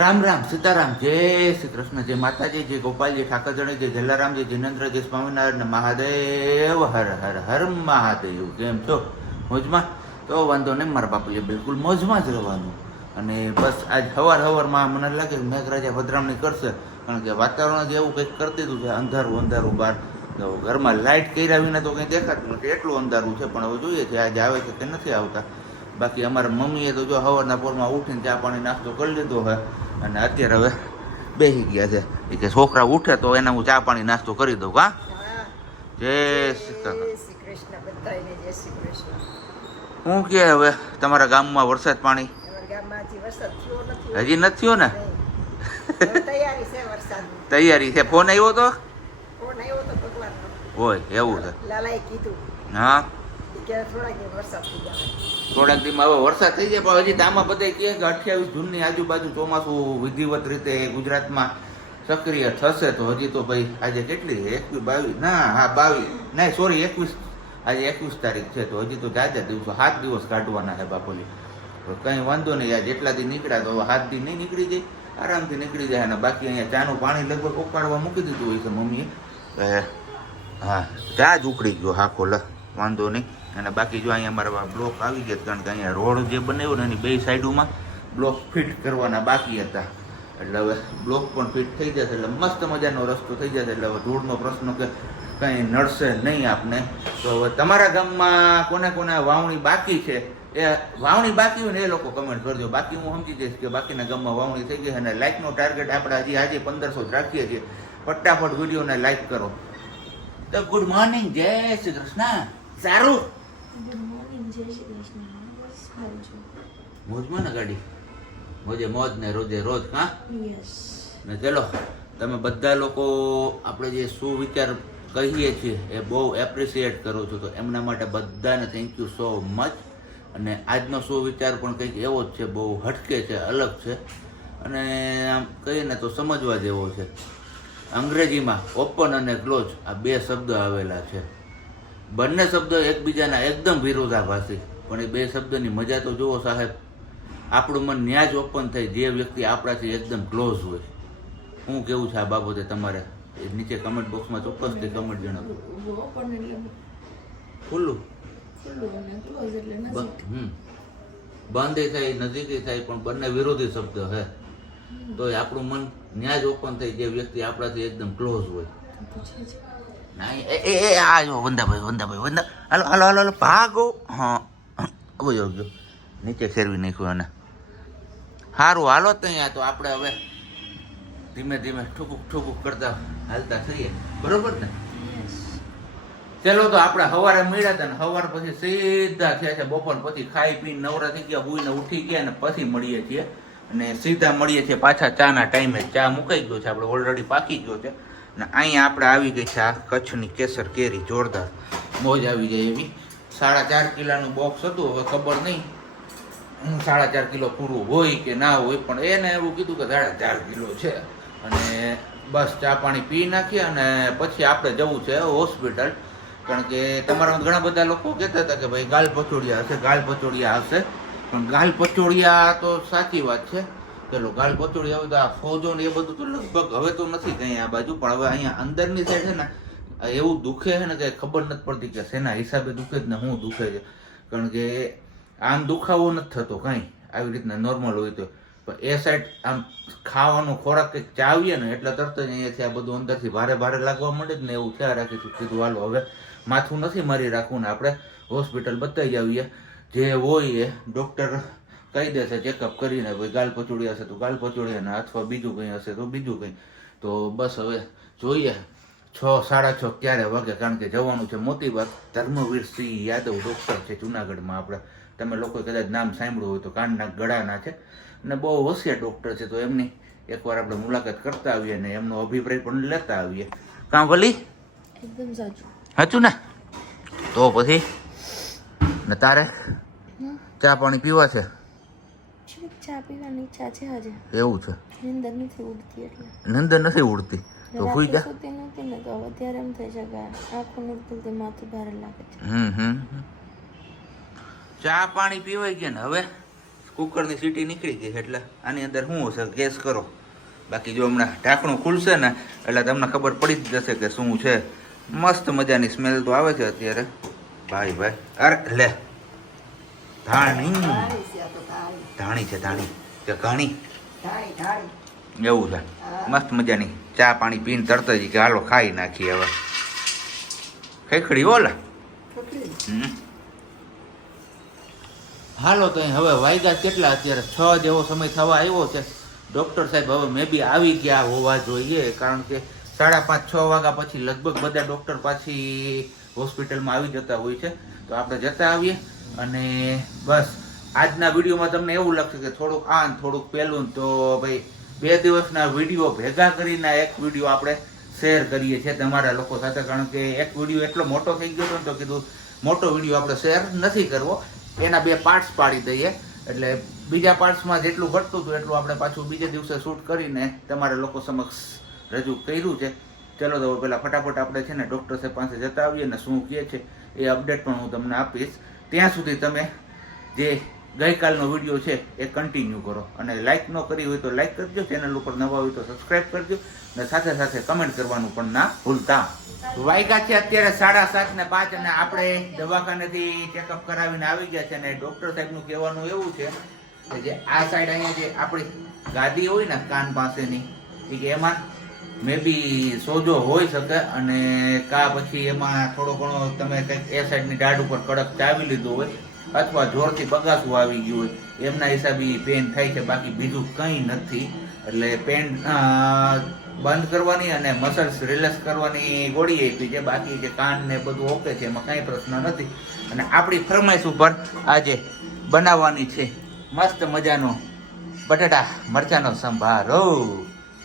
રામ રામ સીતારામ જય શ્રી કૃષ્ણ જય માતાજી જય ગોપાલજી ઠાકરજણી જય જલારામજી જિનેન્દ્ર જય સ્વામિનારાયણ મહાદેવ હર હર હર મહાદેવ. કેમ છો? મોજમાં? તો વાંધો નહીં મારા બાપુએ બિલકુલ મોજમાં જ રહેવાનું. અને બસ આજ સવારમાં મને લાગે કે મેઘરાજા પધરામણી કરશે, કારણ કે વાતાવરણ જ એવું કંઈક કરી દીધું છે, અંધારું બહાર. તો ઘરમાં લાઇટ કર્યા વિના તો કંઈ દેખાતું નથી, એટલું અંધારું છે. પણ હવે જોઈએ છે આજે આવે છે કે નથી આવતા. બાકી અમારા મમ્મીએ તો જો સવારના પોરમાં ઉઠીને ચા પાણી નાસ્તો કરી લીધો હોય અને અત્યારે હવે બેસી ગયા છે. એ કે છોકરા ઉઠે તો એને હું ચા પાણી નાસ્તો કરી દઉં. કા જય શ્રી કૃષ્ણ. હું કે હવે તમારા ગામમાં વરસાદ પાણી હજી નથી થયો ને? તૈયારી છે. ફોન આવ્યો તો હોય એવું છે? હા, થોડાક દીમાં હવે વરસાદ થઈ જાય. પણ હજી આમાં બધા કહે કે 28 જૂનની આજુબાજુ ચોમાસું વિધિવત રીતે ગુજરાતમાં સક્રિય થશે. તો હજી તો ભાઈ આજે કેટલી 21 22 ના હા 22 નહીં સોરી 21, આજે 21 તારીખ છે. તો હજી તો જાજા દિવસો 7 દિવસ કાઢવાના છે બાપોલી. તો કંઈ વાંધો નહીં. યાર જેટલા દી નીકળ્યા તો હવે 7 દી નહીં નીકળી જાય, આરામથી નીકળી જાય. અને બાકી અહીંયા ચાનું પાણી લગભગ ઉકાળવા મૂકી દીધું હોય છે મમ્મીએ. હા, ચા જ ઉકળી ગયો હાખો લ, વાંધો નહીં. અને બાકી જો અહીંયા અમારા બ્લોક આવી ગયા, કારણ કે અહીંયા રોડ જે બનાવ્યો ને એની બે સાઈડોમાં બ્લોક ફિટ કરવાના બાકી હતા. એટલે હવે બ્લોક પણ ફિટ થઈ જશે, એટલે મસ્ત મજાનો રસ્તો થઈ જશે. એટલે હવે ધૂળનો પ્રશ્ન કે કંઈ નડશે નહીં આપને. તો હવે તમારા ગામમાં કોને કોને વાવણી બાકી છે, એ વાવણી બાકી હોય ને એ લોકો કમેન્ટ કરજો. બાકી હું સમજી જઈશ કે બાકીના ગામમાં વાવણી થઈ ગઈ. અને લાઇકનો ટાર્ગેટ આપણે હજી આજે 1500 જ રાખીએ છીએ. ફટાફટ વિડીયોને લાઇક કરો. તો ગુડ મોર્નિંગ, જય શ્રી કૃષ્ણ. સારું, મોજમાં ને ગાડી મોજે મોજ ને રોજે રોજ. હા ને ચલો, તમે બધા લોકો આપણે જે સુવિચાર કહીએ છીએ એ બહુ એપ્રિશિએટ કરું છું. તો એમના માટે બધાને થેન્ક યુ સો મચ. અને આજનો સુવિચાર પણ કંઈક એવો જ છે, બહુ હટકે છે, અલગ છે. અને આમ કહીએ ને તો સમજવા જેવો છે. અંગ્રેજીમાં ઓપન અને ક્લોઝ આ બે શબ્દ આવેલા છે. બંને શબ્દ એકબીજાના એકદમ વિરોધાભાસી, પણ એ બે શબ્દની મજા તો જુઓ સાહેબ. આપણું મન ન્યા જ ઓપન થાય જે વ્યક્તિ આપણાથી એકદમ ક્લોઝ હોય. શું કેવું છે આ બાબતે તમારે? એ નીચે કમેન્ટ બોક્સમાં ચોક્કસથી કમેન્ટ જણાવો. ખુલ્લું બંધ થાય, નજીક થાય, પણ બંને વિરોધી શબ્દ હે. તો આપણું મન ન્યા જ ઓપન થાય જે વ્યક્તિ આપણાથી એકદમ ક્લોઝ હોય. આ જો વંદાભાઈ હાલો ભાગો. હા ગયો નીચે ફેરવી નાખ્યું. અને સારું હાલો ત્યાં. તો આપણે હવે ધીમે ધીમે ઠુકુક કરતા હાલતા થઈએ, બરોબર ને? ચલો, તો આપણે સવારે મળ્યા હતા ને સવાર પછી સીધા થયા છે બપોર પછી ખાઈ પીને નવરા થઈ ગયા, બુઈને ઉઠી ગયા અને પછી મળીએ છીએ. અને સીધા મળીએ છીએ પાછા ચાના ટાઈમે. ચા મુકાઈ ગયો છે, આપણે ઓલરેડી પાકી ગયો છે. અને અહીંયા આપણે આવી ગઈ છે આ કચ્છની કેસર કેરી, જોરદાર મોજ આવી જાય એવી. 4.5 કિલોનું બોક્સ હતું. હવે ખબર નહીં 4.5 કિલો પૂરું હોય કે ના હોય, પણ એને એવું કીધું કે 4.5 કિલો છે. અને બસ ચા પાણી પી નાખીએ અને પછી આપણે જવું છે હોસ્પિટલ. કારણ કે તમારા ઘણા બધા લોકો કહેતા હતા કે ભાઈ ગાલ પચોડિયા હશે. પણ ગાલ પચોડિયા તો સાચી વાત છે. ચલો, ગાલ પચોડિયા હોય તો આ ફોજો ને એ બધું તો લગભગ હવે તો નથી કંઈ આ બાજુ. પણ હવે અહીંયા અંદરની સાઈડ છે ને એવું દુખે છે ને કે ખબર નથી પડતી કે શેના હિસાબે દુખે જ ને શું દુખે છે. કારણ કે આમ દુખાવો નથી થતો કાંઈ આવી રીતના નોર્મલ હોય તો. પણ એ સાઈડ આમ ખાવાનો ખોરાક કંઈક ચાવીએ ને એટલે તરત જ અહીંયાથી આ બધું અંદરથી ભારે લાગવા માંડે જ ને એવું થયા રાખીશું. કીધું હાલો હવે માથું નથી મારી રાખવું ને આપણે હોસ્પિટલ બતાવી આવીએ. જે હોય એ ડૉક્ટર કહી દેશે ચેકઅપ કરીને, ભાઈ ગાલ પચોડિયા હશે તો ગાલ પચોડિયા, અથવા બીજું કંઈ હશે તો બીજું કંઈ. તો બસ હવે જોઈએ 6 સાડા 6 ક્યારે વાગે. કારણ કે જવાનું છે મોતીબાગ. ધર્મવીર સિંહ યાદવ ડૉક્ટર છે જુનાગઢમાં. આપણે તમે લોકો કદાચ નામ સાંભળ્યું હોય તો કાનના ગળાના છે અને બહુ હોશિયાર ડૉક્ટર છે. તો એમની એકવાર આપણે મુલાકાત કરતા આવીએ અને એમનો અભિપ્રાય પણ લેતા આવીએ. કાં ભલી? એકદમ સાચું ને? તો પછી ને તારે ચા પાણી પીવા છે? ચા પીવાની ઈચ્છા છે આજે. એવું છે? નીંદર નથી ઉડતી એટલે. નીંદર નથી ઉડતી તો હુઈ જા. સુતી નથી ને તો અત્યારે એમ થઈ છે કે આંખો નીકળતી માથું ભારે લાગે છે. ચા પાણી પીવાઈ ગયા ને હવે કુકરની સીટી નીકળી ગઈ એટલે આની અંદર શું હશે ગેસ કરો. બાકી જો હમણાં ઢાંકણું ખુલશે ને એટલે તમને ખબર પડી જ જશે કે શું છે. મસ્ત મજાની સ્મેલ તો આવે છે અત્યારે. ભાઈ અરે લે ધાણી છે ધાણી કે ઘાણી એવું છે. મસ્ત મજાની ચા પાણી પીને તરત જ કે હાલો ખાઈ નાખીએ હવે. ખેખડી ઓલા હાલો તો હવે વાયગા કેટલા અત્યારે 6 જેવો સમય થવા આવ્યો છે. ડૉક્ટર સાહેબ હવે મે બી આવી ગયા હોવા જોઈએ, કારણ કે 5:30-6 વાગ્યા પછી લગભગ બધા ડૉક્ટર પાછી હોસ્પિટલમાં આવી જતા હોય છે. તો આપણે જતા આવીએ અને બસ આજના વિડીયોમાં તમને એવું લાગશે કે થોડુંક થોડુંક પહેલું. તો ભાઈ 2 દિવસના વિડીયો ભેગા કરીને એક વિડીયો આપણે શેર કરીએ છીએ તમારા લોકો સાથે, કારણ કે એક વિડીયો એટલો મોટો થઈ ગયો હતો ને તો કીધું મોટો વિડીયો આપણે શેર નથી કરવો, એના 2 પાર્ટ્સ પાડી દઈએ. એટલે બીજા પાર્ટ્સમાં જેટલું ઘટતું હતું એટલું આપણે પાછું બીજે દિવસે શૂટ કરીને તમારા લોકો સમક્ષ રજૂ કર્યું છે. ચલો તો પહેલાં ફટાફટ આપણે છે ને ડૉક્ટર સાહેબ પાસે જતા આવીએ ને શું કહે છે એ અપડેટ પણ હું તમને આપીશ. ત્યાં સુધી તમે જે ગઈકાલનો વિડીયો છે એ કન્ટિન્યુ કરો અને લાઇક ન કરી હોય તો લાઇક કરજો, ચેનલ ઉપર નવા હોય તો સબસ્ક્રાઈબ કરજો અને સાથે સાથે કમેન્ટ કરવાનું પણ ના ભૂલતા. વાયગા છે અત્યારે 7:30 અને આપણે દવાખાનેથી ચેકઅપ કરાવીને આવી ગયા છે. અને ડૉક્ટર સાહેબનું કહેવાનું એવું છે કે જે આ સાઈડ અહીંયા જે આપણી ગાદી હોય ને કાન પાસેની કે એમાં મે બી સોજો હોઈ શકે અને કા પછી એમાં થોડો ઘણો તમે કંઈક એ સાઈડની દાઢ ઉપર કડક ચાવી લીધું હોય અથવા જોરથી બગાસું આવી ગયું હોય એમના હિસાબે પેન થાય છે, બાકી બીજું કંઈ નથી. એટલે પેન બંધ કરવાની અને મસલ્સ રિલેક્સ કરવાની ગોળી આપી છે. બાકી જે કાન ને બધું ઓકે છે, એમાં કાંઈ પ્રશ્ન નથી. અને આપણી ફરમાઈશ ઉપર આજે બનાવવાની છે મસ્ત મજાનો બટાટા મરચાંનો સંભારો.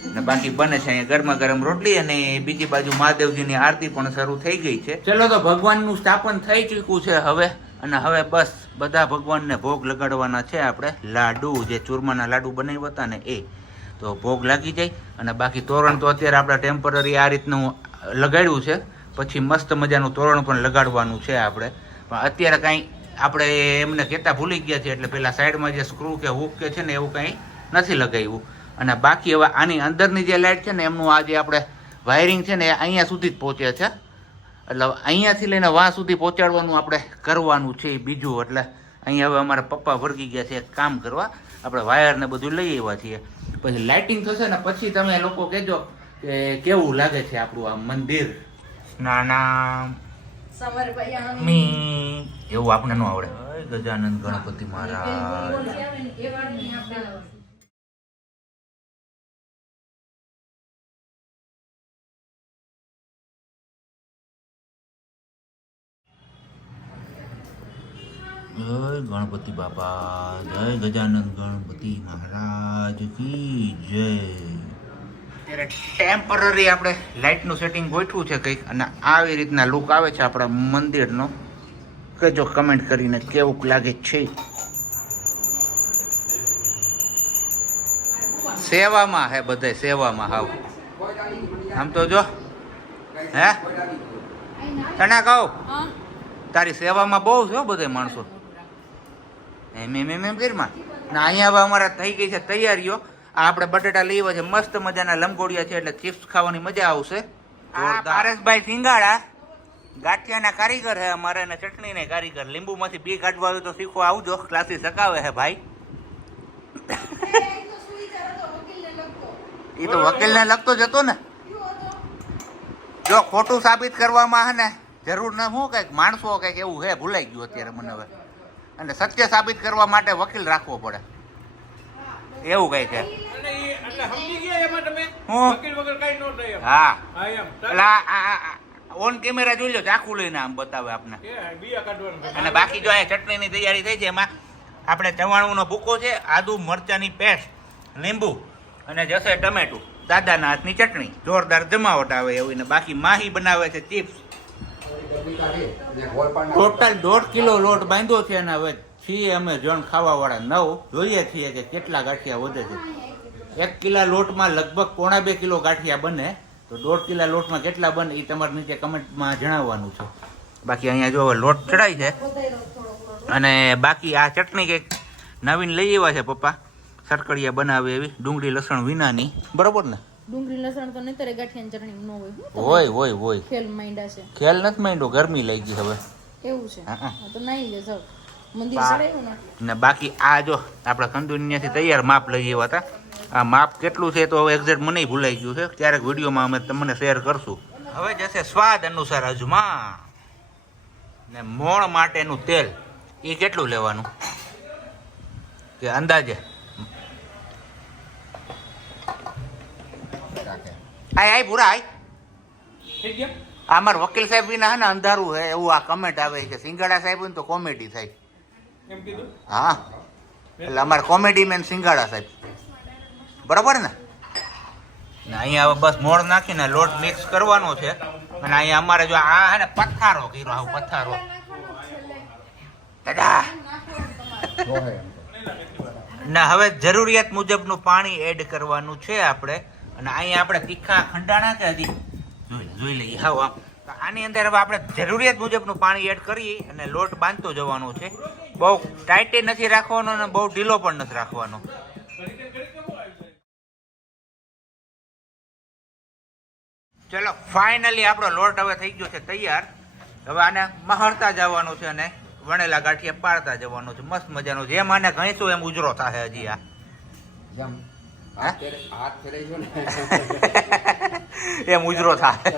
અને બાકી બને છે અહીંયા ગરમા ગરમ રોટલી અને બીજી બાજુ મહાદેવજીની આરતી પણ શરૂ થઈ ગઈ છે. ચલો તો ભગવાનનું સ્થાપન થઈ ચૂક્યું છે હવે, અને હવે બસ બધા ભગવાનને ભોગ લગાડવાના છે આપણે. લાડુ જે ચૂરમાના લાડુ બનાવ્યા હતા ને એ તો ભોગ લાગી જાય. અને બાકી તોરણ તો અત્યારે આપણે ટેમ્પરરી આ રીતનું લગાડ્યું છે, પછી મસ્ત મજાનું તોરણ પણ લગાડવાનું છે આપણે. પણ અત્યારે કાંઈ આપણે એમને કહેતા ભૂલી ગયા છે એટલે પેલા સાઈડમાં જે સ્ક્રૂ કે હુક કે છે ને એવું કાંઈ નથી લગાવ્યું. અને બાકી હવે આની અંદરની જે લાઇટ છે ને એમનું આ જે આપણે વાયરિંગ છે ને એ અહીંયા સુધી જ પહોંચે છે. એટલે અહીંયાથી લઈને વાં સુધી પહોંચાડવાનું આપણે કરવાનું છે બીજું. એટલે અહીંયા હવે અમારા પપ્પા વળગી ગયા છે એક કામ કરવા, આપણે વાયર ને બધું લઈ આવ્યા છીએ. પછી લાઇટિંગ થશે ને પછી તમે લોકો કહેજો કે કેવું લાગે છે આપણું આ મંદિર. નાના મી એવું આપણે ન આવડે. ગજાનંદ ગણપતિ મહારાજ. જય ગણપતિ બાપા, જય ગજાનંદ ગણપતિ મહારાજ કી જય. અત્યારે ટેમ્પરરી આપણે લાઇટનું સેટિંગ ગોઠવું છે કંઈક, અને આવી રીતના લુક આવે છે આપણા મંદિરનો. કહેજો કમેન્ટ કરીને કેવું લાગે છે. સેવામાં હે બધે સેવામાં. હાવ આમ તો જો હે તને કહું તારી સેવામાં બહુ છે બધે માણસો. એમ કરીમાં ને અહીંયા હવે અમારા થઈ ગઈ છે તૈયારીઓ. આ આપણે બટેટા લઈ આવ્યા છે મસ્ત મજાના લંગોડિયા છે એટલે ચિપ્સ ખાવાની મજા આવશે. પારેશભાઈ સિંગાડા ગાંઠિયાના કારીગર હે અમારે, અને ચટણીના કારીગર. લીંબુમાંથી બી કાઢવા હોય તો શીખવા આવજો, ક્લાસીસ શકાવે હે ભાઈ. એ તો વકીલને લગતો જ હતો ને. જો ખોટું સાબિત કરવામાં હે ને જરૂર ન હું કંઈક માણસો કંઈક એવું હે ભૂલાઈ ગયું અત્યારે મને હવે. અને સત્ય સાબિત કરવા માટે વકીલ રાખવો પડે એવું કઈ છે. હા ઓન કેમેરા જોઈ લો, ચાકુ લઈને આમ બતાવે આપને. અને બાકી જો અહીંયા ચટણીની તૈયારી થઈ છે, એમાં આપણે ચવાણુંનો ભૂકો છે, આદુ મરચાની પેસ્ટ, લીંબુ અને જશે ટમેટું. દાદાના હાથની ચટણી જોરદાર જમાવટ આવે એવી. ને બાકી માહી બનાવે છે ચિપ્સ. ટોટલ 1.5 કિલો લોટ બાંધ્યો છે અને હવે છીએ અમે જણ ખાવા વાળા 9. જોઈએ છીએ કે કેટલા ગાંઠિયા વધે છે. 1 કિલા લોટમાં લગભગ 1.5-2 કિલો ગાંઠિયા બને, તો 1.5 કિલા લોટમાં કેટલા બને એ તમારે નીચે કમેન્ટમાં જણાવવાનું છે. બાકી અહીંયા જો લોટ ચડાય છે અને બાકી આ ચટણી કંઈક નવીન લઈ આવ્યા છે પપ્પા, સરકડિયા બનાવે એવી ડુંગળી લસણ વિનાની, બરોબર ને? ડુંગળી લસણ તો નહીં તારે ગાંઠિયાની ચટણી ન હોય. હોય હોય હોય, ખેલ માંડ્યા છે. ખ્યાલ નથી માંડ્યો, ગરમી લઈ ગઈ હવે. એવું છે? હા. તો નાઈ લે જાવ, મંદિર ચડાવ્યું ને. ને બાકી આ જો આપણા કંદુનિયાથી તૈયાર માપ લઈ આવ્યા હતા. આ માપ કેટલું છે તો હવે એક્ઝેક્ટ મને ભૂલાઈ ગયું છે, ક્યારેક વિડીયોમાં અમે તમને શેર કરશું. હવે જશે સ્વાદ અનુસાર અજમા ને મોણ માટેનું તેલ. એ કેટલું લેવાનું કે અંદાજે? આય પૂરા આય. આ અમારા વકીલ સાહેબ વિના હે ને અંધારું હે એવું આ કમેન્ટ આવે છે. સિંગાડા સાહેબ ને તો કોમેડી થાય. હા, એટલે અમારે કોમેડી મેન સિંગાડા સાહેબ, બરાબર ને? અહીંયા હવે બસ મોણ નાખીને લોટ મિક્સ કરવાનો છે. અને અહીંયા અમારે જો આ હે ને પથ્થારો કર્યો, આવું પથ્થારો દાદા. ના હવે જરૂરિયાત મુજબનું પાણી એડ કરવાનું છે આપણે. અને અહીંયા આપણે તીખા ખંડાણા કે હજી જોઈ લઈએ. હા, આમ આની અંદર હવે આપણે જરૂરિયાત મુજબનું પાણી એડ કરી અને લોટ બાંધતો જવાનો છે. બહુ ટાઈટ નથી રાખવાનો અને બહુ ઢીલો પણ નથી રાખવાનો. ચલો ફાઇનલી આપણો લોટ હવે થઈ ગયો છે તૈયાર. હવે આને મહરતા જવાનું છે અને વણેલા ગાંઠિયા પાડતા જવાનું છે. મસ્ત મજાનું, જેમ આને ઘણીશું એમ ઉજરો થાય. હજી આ એમ ઉજરો થાય.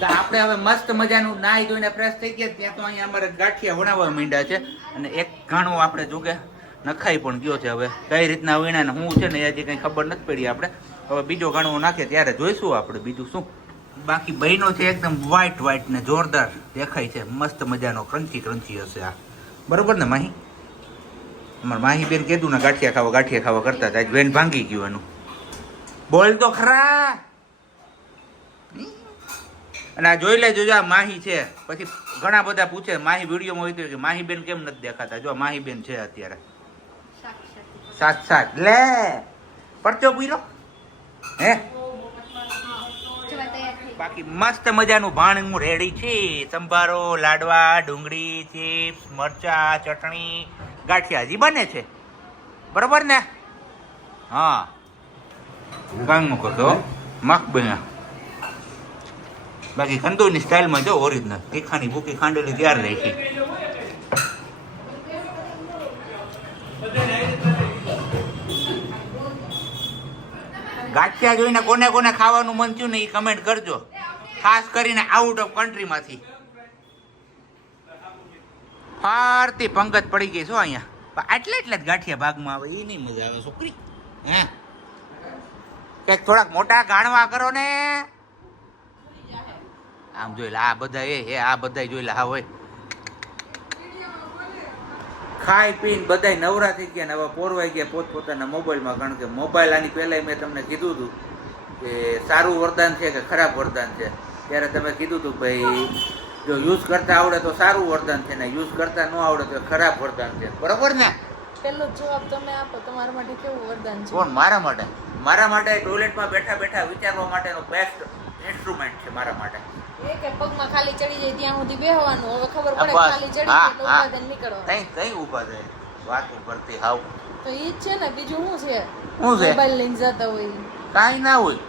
તો આપણે હવે મસ્ત મજાનું નાહી ધોઈને ફ્રેશ થઈ ગયા. ત્યાં તો અહીંયા અમારે ગાંઠિયા વણાવવા માંડ્યા છે. અને એક ઘાણું આપણે જો કે નખાઈ પણ ગયો છે. હવે કઈ રીતના વીણા ને શું છે ને એ હજી કઈ ખબર નથી પડી. આપણે હવે બીજો ઘાણું નાખીએ ત્યારે જોઈશું આપણે બીજું શું. બાકી બહેનો છે એકદમ વ્હાઈટ વ્હાઈટ ને જોરદાર દેખાય છે. મસ્ત મજાનો ક્રંચી ક્રંચી હશે આ, બરોબર ને માહી? અમારે માહી બેન કીધું ને ગાંઠિયા ખાવા કરતા હતા. બેન ભાંગી ગયું એનું. બોલ તો ખરા. અને આ જોઈ લેજો, આ માહી છે. પછી ઘણા બધા પૂછે માહી વિડીયોમાં હોય કે માહી બેન કેમ નથી દેખાતા. જો માહી બેન છે અત્યારે સાત લે પરચો પૂરો હે. બાકી મસ્ત મજાનું ભાણું રેડી છે. સંભારો, લાડવા, ડુંગળી, ચિપ્સ, મરચા, ચટણી, ગાંઠિયા હજી બને છે, બરોબર ને? હા, કાંગનું કરતો મસ્ત બન્યા. બાકી કંદોની સ્ટાઇલમાં જો ઓરિજિનલ તીખાની ભૂકી ખાંડેલી તૈયાર રહી છે. ગાંઠિયા જોઈને કોને કોને ખાવાનું મન થયું ને એ કમેન્ટ કરજો, ખાસ કરીને આઉટ ઓફ કન્ટ્રીમાંથી. ફારતી પંગત પડી ગઈ છો અહીંયા. એટલે જ ગાંઠિયા ભાગમાં આવે એ નહીં મજા આવે છોકરી. હે કંઈક થોડાક મોટા ગાણવા કરો ને. આમ જોઈ લે આ બધા આ બધા જોઈ લે. હા હોય ખાઈ પીને બધા નવરા થઈ ગયા ને હવે પોરવાઈ ગયા પોતપોતાના મોબાઈલમાં. કારણ કે મોબાઈલ આની પહેલા મેં તમને કીધું હતું કે સારું વરદાન છે કે ખરાબ વરદાન છે. ત્યારે તમે કીધું હતું ભાઈ જો યુઝ કરતા આવડે તો સારું વરદાન છે ને યુઝ કરતા ન આવડે તો ખરાબ વરદાન છે, બરોબર ને? પહેલો જવાબ તમે આપો. તમારા માટે કેવું વરદાન છે? કોણ? મારા માટે ટોયલેટમાં બેઠા બેઠા વિચારવા માટેનો બેસ્ટ ઇન્સ્ટ્રુમેન્ટ છે મારા માટે. એ કે પગમાં ખાલી ચડી જાય ત્યાં સુધી બેહવાનું. હવે ખબર પડે ખાલી ચડી જાય તો ઊભા થઈને નીકળવાનું. કઈ ઊભા થાય વાતો કરતી હાવ. તો ઈ જ છે ને, બીજું શું છે? શું છે? મોબાઈલ લઈને જતા હોય કાઈ ના હોય.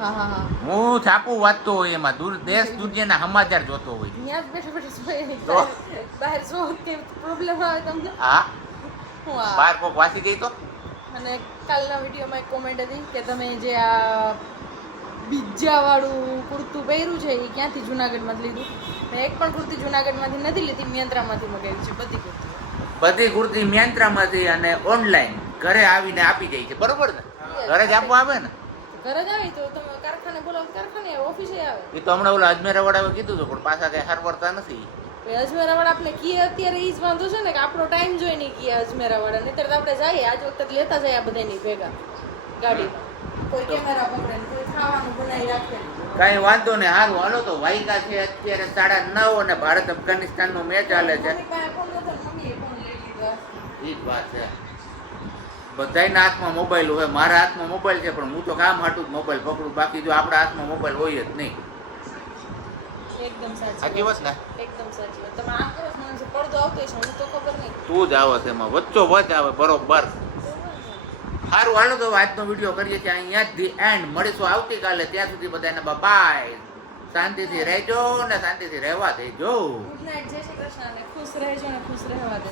હા. હું છાપું વાંચતો હોય એમાં દેશ દુનિયાના સમાચાર જોતો હોય. ત્યાં જ બેઠા બહાર જો કે પ્રોબ્લેમ આવે તમને. હા, હું આ બહાર કોક વાંચી ગઈ તો. અને કાલના વિડીયોમાં એક કોમેન્ટ હતી કે તમે જે આ બીજા વાળું કુર્તું પહેર્યું છે એ ક્યાંથી જુનાગઢમાંથી લીધું? મેં એક પણ કુર્તી જુનાગઢમાંથી નથી લીધી, મિયંત્રામાંથી મગાવી છે બધી કુર્તી મિયંત્રામાંથી. અને ઓનલાઈન ઘરે આવીને આપી જાય છે, બરોબર ને? ઘરે જ આપવા આવે ને? ઘરે જ આવી તો તમે કારખાને બોલાવો, કારખાને ઓફિસે આવે. એ તો હમણાં ઓલા અજમેરા વાળાએ કીધું હતું પણ પાછા કઈ હરવરતા નથી. અજમેરા વાળા આપણે કીએ અત્યારે ઈ જ વાંધો છે ને કે આપણો ટાઈમ જોઈ નહીં કીએ અજમેરા વાળા. નહીતર તો આપણે જઈએ આજ વખતે લેતા જઈએ આ બધાની ભેગા ગાડીમાં. કોઈ કેમેરા પકડે ને કોઈ ખાવાનું બનાવી રાખે. કઈ વાંધો ને. હારું હાલો તો વાયકા છે અત્યારે 9:30 અને ભારત અફઘાનિસ્તાન નો મેચ ચાલે છે. ઈ જ વાત છે. બધાના હાથમાં મોબાઈલ હોય. મારા હાથમાં મોબાઈલ છે પણ હું તો કામ હાટું જ મોબાઈલ પકડું. બાકી જો આપણા હાથમાં મોબાઈલ હોય જ નહીં. એકદમ સાચી સાચી વાત ને? એકદમ સાચી વાત. તમે આમ કરો છો પડદો આવતો છે મને તો ખબર નહીં. તું જ આવે છે એમાં વચ્ચો વચ આવે બરોબર. સારું હાલો તો આજનો વિડીયો કરીએ છીએ અહીંયા જ ધી એન્ડ. મળીશું આવતીકાલે. ત્યાં સુધી બધાને બાય. શાંતિથી રહેજો ને શાંતિથી રહેવા દેજો. ગુડ નાઇટ, જય શ્રી કૃષ્ણ, અને ખુશ રહેજો અને ખુશ રહેવા દે.